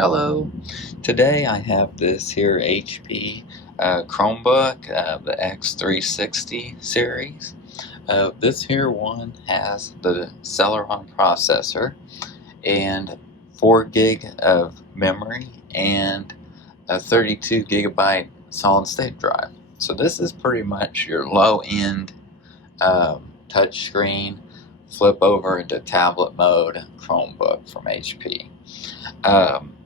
Hello. Today I have this here HP Chromebook, the X360 series. This here one has the Celeron processor and 4 gig of memory and a 32 gigabyte solid state drive. So this is pretty much your low end touch screen flip over into tablet mode Chromebook from HP. Um,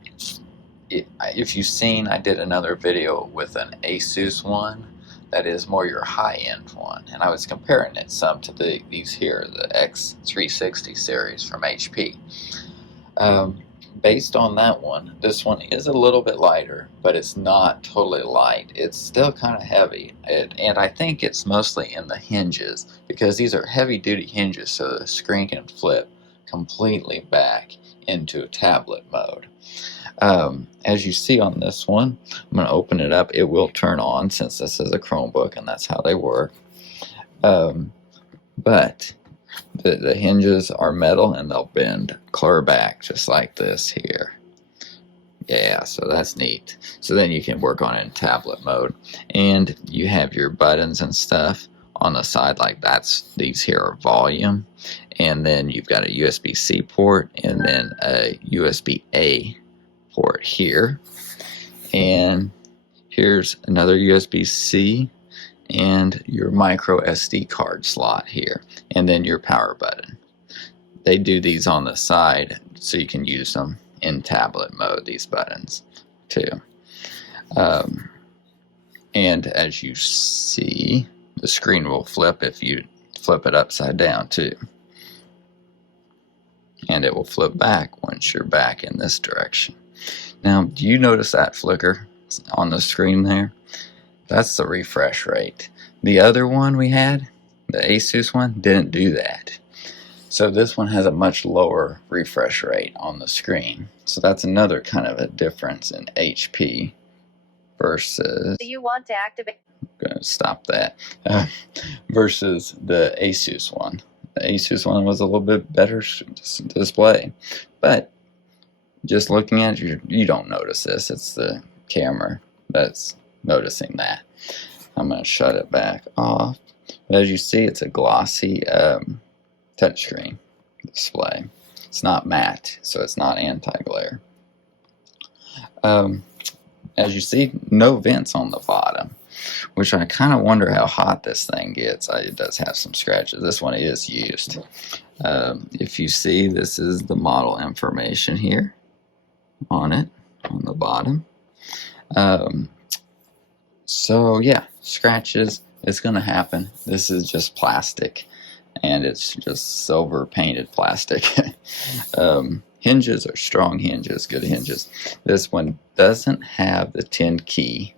if you've seen, I did another video with an Asus one that is more your high-end one, and I was comparing it some to these here, the X360 series from HP. Based on that one, this one is a little bit lighter, but it's not totally light. It's still kind of heavy, and I think it's mostly in the hinges, because these are heavy-duty hinges, so the screen can flip completely back into tablet mode. As you see on this one, I'm going to open it up. It will turn on since this is a Chromebook and that's how they work. But the hinges are metal and they'll bend clear back just like this here. Yeah, so that's neat. So then you can work on it in tablet mode. And you have your buttons and stuff on the side, like these here are volume. And then you've got a USB-C port and then a USB-A port here, and here's another USB-C and your micro SD card slot here, and then your power button. They do these on the side so you can use them in tablet mode, these buttons too. And as you see, the screen will flip if you flip it upside down too, and it will flip back once you're back in this direction. Now, do you notice that flicker on the screen there? That's the refresh rate. The other one we had, the Asus one, didn't do that. So this one has a much lower refresh rate on the screen. So that's another kind of a difference in HP versus... Do you want to activate? I'm going to stop that. Versus the Asus one. The Asus one was a little bit better display. But just looking at it, you don't notice this. It's the camera that's noticing that. I'm going to shut it back off. But as you see, it's a glossy touchscreen display. It's not matte, so it's not anti-glare. As you see, no vents on the bottom, which I kind of wonder how hot this thing gets. It does have some scratches. This one is used. If you see, this is the model information here on it, on the bottom. So yeah, scratches, it's gonna happen. This is just plastic, and it's just silver painted plastic. Hinges are strong hinges, good hinges. This one doesn't have the 10 key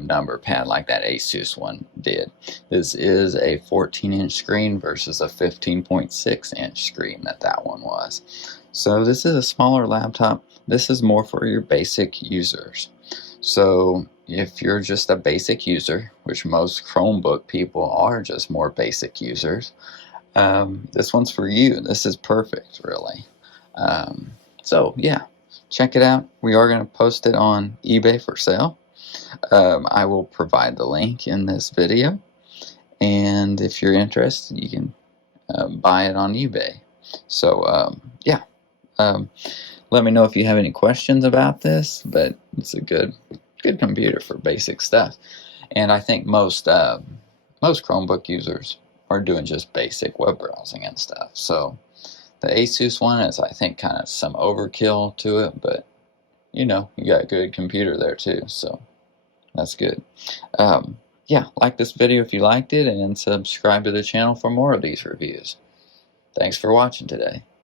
number pad like that Asus one did. This is a 14-inch screen versus a 15.6-inch screen that one was. So this is a smaller laptop. This is more for your basic users. So if you're just a basic user, which most Chromebook people are just more basic users, this one's for you. This is perfect, really. So yeah, check it out. We are going to post it on eBay for sale. I will provide the link in this video, and if you're interested, you can buy it on eBay. So yeah, let me know if you have any questions about this, but it's a good computer for basic stuff. And I think most Chromebook users are doing just basic web browsing and stuff. So the Asus one is, I think, kind of some overkill to it, but you know, you got a good computer there too, so that's good. Yeah, like this video if you liked it, and subscribe to the channel for more of these reviews. Thanks for watching today.